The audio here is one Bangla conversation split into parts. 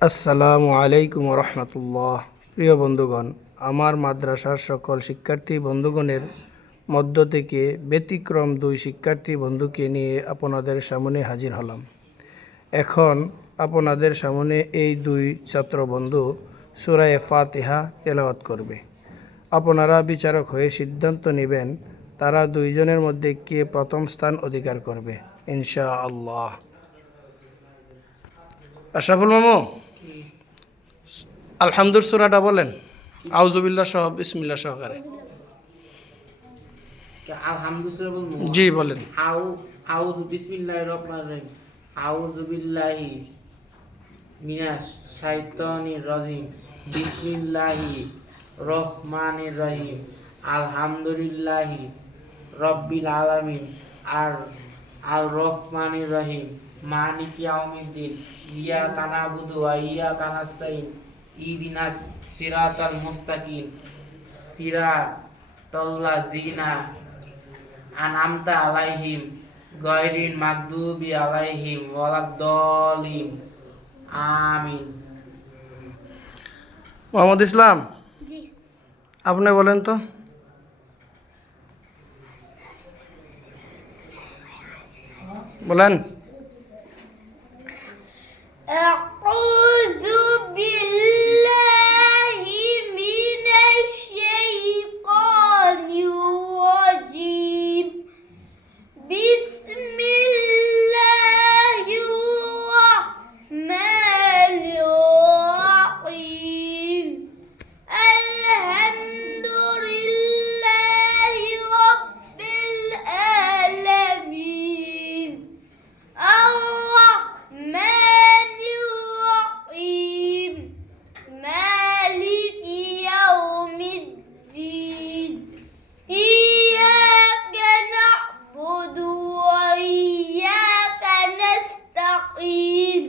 আসসালামু আলাইকুম রহমতুল্লাহ। প্রিয় বন্ধুগণ, আমার মাদ্রাসার সকল শিক্ষার্থী বন্ধুগণের মধ্য থেকে ব্যতিক্রম দুই শিক্ষার্থী বন্ধুকে নিয়ে আপনাদের সামনে হাজির হলাম। এখন আপনাদের সামনে এই দুই ছাত্র বন্ধু সূরা ফাতিহা তেলাওয়াত করবে। আপনারা বিচারক হয়ে সিদ্ধান্ত নেবেন তারা দুইজনের মধ্যে কে প্রথম স্থান অধিকার করবে ইনশাআল্লাহ। আশরাফুল মামু, আলহামদুর সূরাটা বলেন, আউযুবিল্লাহ সহ বিসমিল্লাহ সহকারে। আলহামদুলিল্লাহ বলবো। জি বলেন। আউযু বিসমিল্লাহির রহমানির রহিম। আউযু বিল্লাহি মিনাশ শাইতানির রাজিম। বিসমিল্লাহির রহমানির রহিম। আলহামদুলিল্লাহি রাব্বিল আলামিন আর রহমানির রহিম মালিকি ইয়াউমিদ্দিন। ইyyaka না'বুদু ওয়া ইyyaka নাস্তাইন। ইহদিনাস সিরাতাল মুস্তাকিম। সিরাতাল্লাযিনা আনআমতা আলাইহিম গায়রিল মাগদুবি আলাইহিম ওয়ালাদ-দাল্লিন। আমিন। মোহাম্মদ ইসলাম, জি আপনি বলেন তো। বলেন। আউযু বিল্লাহি মিনাশ শাইতানির রাজিম। বিসমিল্লাহির রাহমানির রাহিম। আলহামদুলিল্লাহি রাব্বিল আলামিন। আর-রাহমানির রাহিম। মালিকি ইয়াউমিদ্দিন। ইয়্যাকা না'বুদু ওয়া ইয়্যাকা নাস্তাঈন।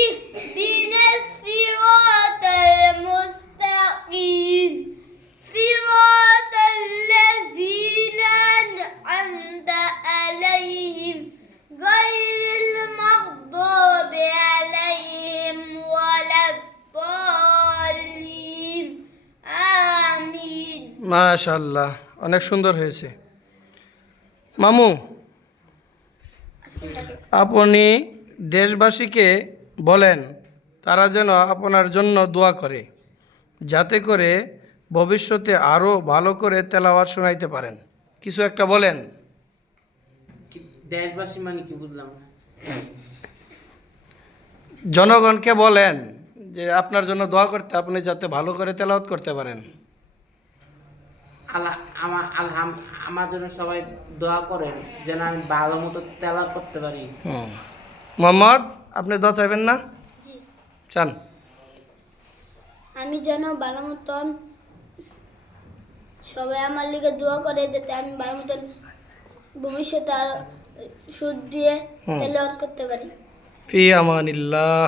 ইহদিনাস সিরাতাল মুস্তাকিম। সিরাতাল্লাযিনা আন'আমতা আলাইহিম গায়রিল মাগদুবি আলাইহিম ওয়ালাদ-দাল্লিন। আমিন। মাশাআল্লাহ, অনেক সুন্দর হয়েছে। মামু, আপনি দেশবাসীকে বলেন তারা যেন আপনার জন্য দোয়া করে, যাতে করে ভবিষ্যতে আরও ভালো করে তেলাওয়াত শোনাইতে পারেন। কিছু একটা বলেন। দেশবাসী মানে কি বুঝলাম না। জনগণকে বলেন যে আপনার জন্য দোয়া করতে, আপনি যাতে ভালো করে তেলাওয়াত করতে পারেন। আমার জন্য সবাই দোয়া করেন যেন আমি ভালো মতো তেলাওয়াত করতে পারি। মোহাম্মদ, আপনি দোয়া চাইবেন না? জি, চান। আমি যেন ভালো মতন সবাই আমার লিগে দোয়া করে যাতে আমি ভালো মতন ভবিষ্যতে আর সুদ দিয়ে তেলাওয়াত করতে পারি। ফি আমানিল্লাহ।